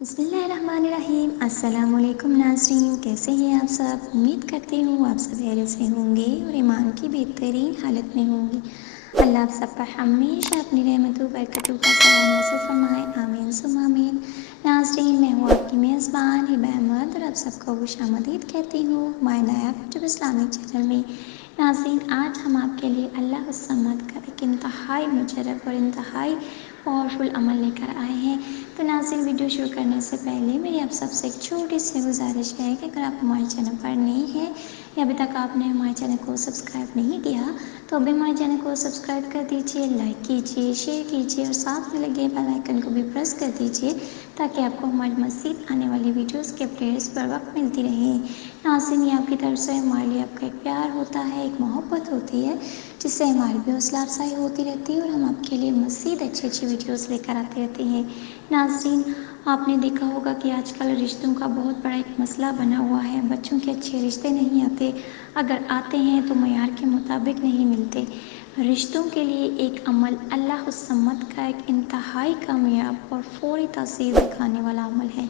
بسم اللہ الرحمن الرحیم۔ السلام علیکم ناظرین، کیسے ہیں آپ سب؟ امید کرتی ہوں آپ سب خیریت سے ہوں گے اور ایمان کی بہترین حالت میں ہوں گے۔ اللہ آپ سب پر ہمیشہ اپنی رحمت و برکتوں کا سایہ نازل فرمائے، آمین ثم آمین۔ ناظرین، میں ہوں آپ کی میزبان ہبہ احمد اور آپ سب کو خوش آمدید کہتی ہوں مائی نایاب یوٹیوب اسلامی چینل میں۔ ناظرین، آج ہم آپ کے لیے اللہ الصمد کا ایک انتہائی مجرب اور انتہائی پاورفل عمل لے کر آئے ہیں۔ تو ناظرین، ویڈیو شروع کرنے سے پہلے میری آپ سب سے ایک چھوٹی سی گزارش ہے کہ اگر آپ ہمارے چینل پر نئے ہیں یا ابھی تک آپ نے ہمارے چینل کو سبسکرائب نہیں کیا تو ابھی ہمارے چینل کو سبسکرائب کر دیجیے، لائک کیجیے، شیئر کیجیے اور ساتھ میں لگے بیل آئیکن کو بھی پریس کر دیجیے تاکہ آپ کو ہماری مزید آنے والی ویڈیوز کے اپڈیٹس پر وقت ملتی رہیں۔ ناظرین، یہ آپ کی طرف سے ہمارے لیے آپ کا ایک پیار ہوتا ہے، ایک محبت ہوتی ہے جس سے ہماری بھی حوصلہ افزائی ہوتی رہتی ہے اور ہم آپ کے لیے مزید اچھی ویڈیوز لے کر آتے رہتے ہیں۔ ناظرین، آپ نے دیکھا ہوگا کہ آج کل رشتوں کا بہت بڑا ایک مسئلہ بنا ہوا ہے۔ بچوں کے اچھے رشتے نہیں آتے، اگر آتے ہیں تو معیار کے مطابق نہیں ملتے۔ رشتوں کے لیے ایک عمل اللہ الصمد کا ایک انتہائی کامیاب اور فوری تاثیر دکھانے والا عمل ہے،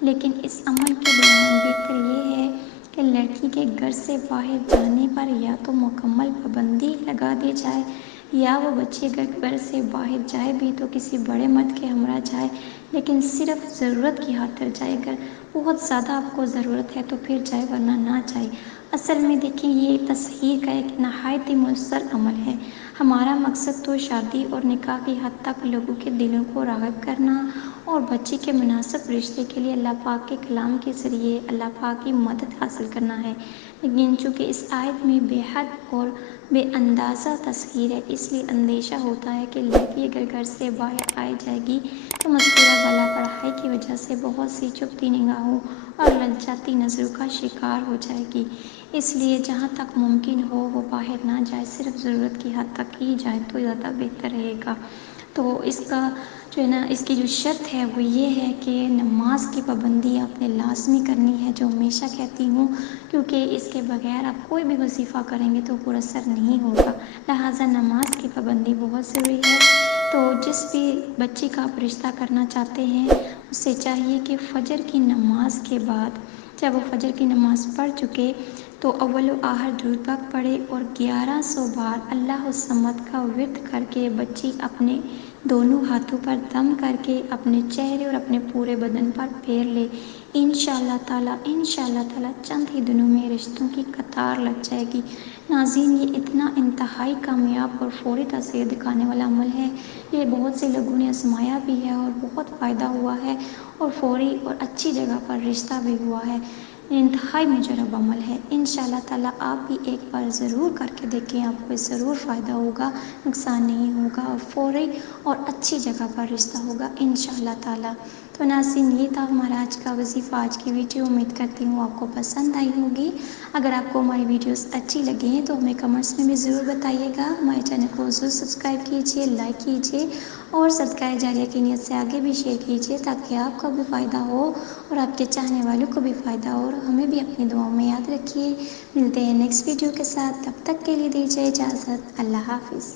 لیکن اس عمل کے دوران بہتر یہ ہے کہ لڑکی کے گھر سے باہر جانے پر یا تو مکمل پابندی لگا دی جائے یا وہ بچی اگر گھر سے باہر جائے بھی تو کسی بڑے مرد کے ہمراہ جائے، لیکن صرف ضرورت کی خاطر جائے۔ اگر بہت زیادہ آپ کو ضرورت ہے تو پھر جائے ورنہ نہ جائے۔ اصل میں دیکھیں، یہ تصحیح کا ایک نہایت ہی مؤثر عمل ہے۔ ہمارا مقصد تو شادی اور نکاح کی حد تک لوگوں کے دلوں کو راغب کرنا اور بچی کے مناسب رشتے کے لیے اللہ پاک کے کلام کے ذریعے اللہ پاک کی مدد حاصل کرنا ہے، لیکن چونکہ اس آیت میں بے حد اور بے اندازہ تصحیح ہے، اس لیے اندیشہ ہوتا ہے کہ لڑکی اگر گھر سے باہر آئی جائے گی تو مذکورہ بالا پڑھائی کی وجہ سے بہت سی چبھتی نگاہوں اور للچاتی نظروں کا شکار ہو جائے گی۔ اس لیے جہاں تک ممکن ہو وہ باہر نہ جائے، صرف ضرورت کی حد تک ہی جائے تو زیادہ بہتر رہے گا۔ تو اس کا جو ہے نا، اس کی جو شرط ہے وہ یہ ہے کہ نماز کی پابندی آپ نے لازمی کرنی ہے، جو ہمیشہ کہتی ہوں، کیونکہ اس کے بغیر آپ کوئی بھی وظیفہ کریں گے تو پر اثر نہیں ہوگا، لہٰذا نماز کی پابندی بہت ضروری ہے۔ تو جس بھی بچی کا آپ رشتہ کرنا چاہتے ہیں اسے چاہیے کہ فجر کی نماز کے بعد جب وہ فجر کی نماز پڑھ چکے تو اول و آخر درود پاک پڑھے اور 1100 بار اللہ الصمد کا ورد کر کے بچی اپنے دونوں ہاتھوں پر دم کر کے اپنے چہرے اور اپنے پورے بدن پر پھیر لے۔ انشاءاللہ تعالیٰ چند ہی دنوں میں رشتوں کی قطار لگ جائے گی۔ ناظرین، یہ اتنا انتہائی کامیاب اور فوری تاثیر دکھانے والا عمل ہے، یہ بہت سے لوگوں نے آزمایا بھی ہے اور بہت فائدہ ہوا ہے اور فوری اور اچھی جگہ پر رشتہ بھی ہوا ہے۔ انتہائی مجرب عمل ہے۔ انشاءاللہ تعالیٰ آپ بھی ایک بار ضرور کر کے دیکھیں، آپ کو ضرور فائدہ ہوگا، نقصان نہیں ہوگا اور فوری اور اچھی جگہ پر رشتہ ہوگا انشاءاللہ تعالیٰ۔ تو ناظرین، یہ تھا ہمارا آج کا وظیفہ، آج کی ویڈیو امید کرتی ہوں آپ کو پسند آئی ہوگی۔ اگر آپ کو ہماری ویڈیوز اچھی لگی ہیں تو ہمیں کمنٹس میں بھی ضرور بتائیے گا۔ ہمارے چینل کو ضرور سبسکرائب کیجیے، لائک کیجیے اور صدقہ جاریہ کی نیت سے آگے بھی شیئر کیجیے تاکہ آپ کو بھی فائدہ ہو اور آپ کے چاہنے والوں کو بھی فائدہ ہو، اور ہمیں بھی اپنی دعاؤں میں یاد رکھیے۔ ملتے ہیں نیکسٹ ویڈیو کے ساتھ، تب تک کے لیے دیجیے اجازت، اللہ حافظ۔